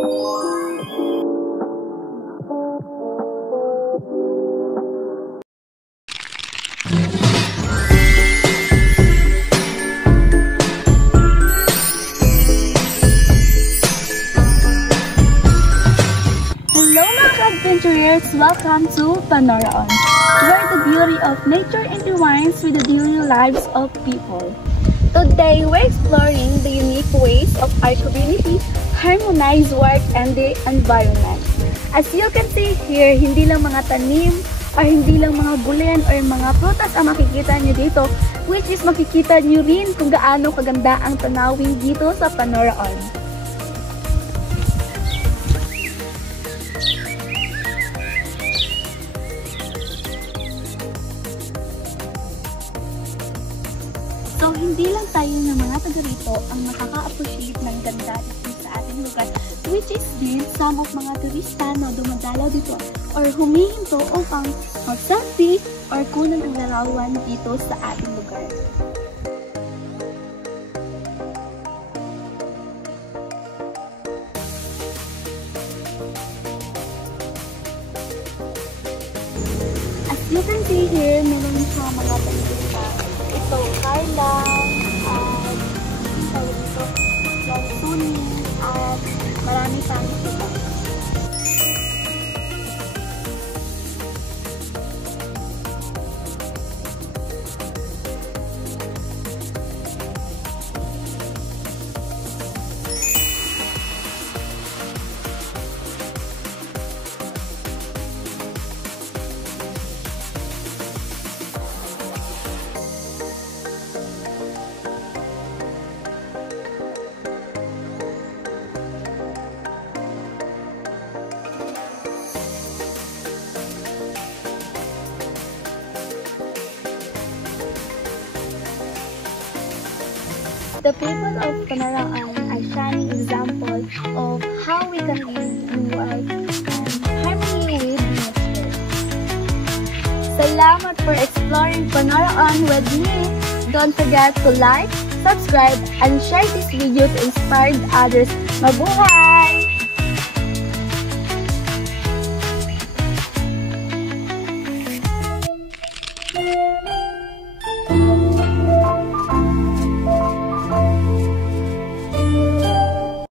Adventurers, welcome to Panoraon, where the beauty of nature intertwines with the daily lives of people. Today, we're exploring the unique ways of our community harmonize work and the environment. As you can see here, hindi lang mga tanim or hindi lang mga gulayan or mga prutas ang makikita nyo dito, which is makikita nyo rin kung gaano kaganda ang tanawin dito sa Panoraon. So, hindi lang tayo ng mga taga rito ang makaka-appreciate ng ganda dito sa ating lugar, which is din some of mga turista na dumadalaw dito or humihinto upang mag-selfie or kunan ng larawan dito sa ating lugar. As you can see here, meron sa mga palibot. Ito, Carlang, at Lansuni, at marami pang iba. The people of Panoraon are shining example of how we can live in work and harmony with nature. Salamat for exploring Panoraon with me. Don't forget to like, subscribe, and share this video to inspire others. Mabuhay!